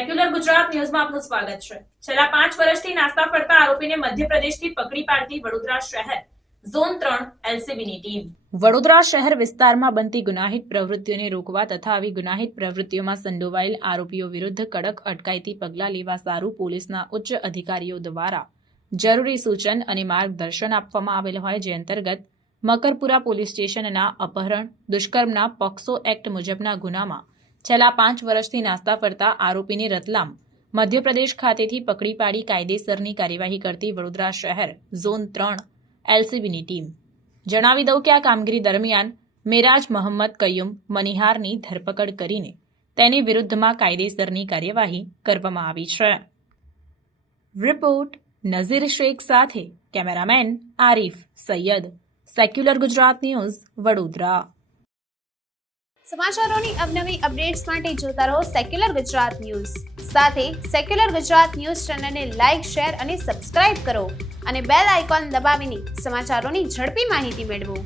Secular Gujarat ન્યૂઝમાં આપનું સ્વાગત છે। છેલ્લા 5 વર્ષથી નાસ્તા ફરતા આરોપીને મધ્યપ્રદેશથી પકડી પાડતી વડોદરા શહેર ઝોન 3 એલસીબીની ટીમ। વડોદરા શહેર વિસ્તારમાં બનતી ગુનાહિત પ્રવૃત્તિઓને રોકવા તથા આવી ગુનાહિત પ્રવૃત્તિઓમાં સંડોવાયેલ આરોપીઓ વિરુદ્ધ કડક અટકાયતી પગલાં લેવા સારું પોલીસના ઉચ્ચ અધિકારીઓ દ્વારા જરૂરી સૂચન અને માર્ગદર્શન આપવામાં આવેલ હોય, જે અંતર્ગત મકરપુરા પોલીસ સ્ટેશનના અપહરણ દુષ્કર્મના પોક્સો એક્ટ મુજબના ગુનામાં છેલ્લા 5 વર્ષથી નાસ્તા ફરતા આરોપીને રતલામ મધ્યપ્રદેશ ખાતેથી પકડી પાડી કાયદેસરની કાર્યવાહી કરતી વડોદરા શહેર ઝોન 3 એલસીબીની ટીમ। જણાવી દઉં કે આ કામગીરી દરમિયાન મેરાજ મોહમ્મદ કયુમ મનિહારની ધરપકડ કરીને તેની વિરુદ્ધમાં કાયદેસરની કાર્યવાહી કરવામાં આવી છે। રિપોર્ટ નઝીર શેખ સાથે cameraman Arif Sayyed, secular Gujarat news, Vadodara. સમાચારોની અવનવી અપડેટ્સ માટે જોતા રહો સેક્યુલર ગુજરાત ન્યૂઝ। સાથે સેક્યુલર ગુજરાત ન્યૂઝ ચેનલને લાઇક, શેર અને સબસ્ક્રાઇબ કરો અને બેલ આઇકોન દબાવીને સમાચારોની ઝડપી માહિતી મેળવો।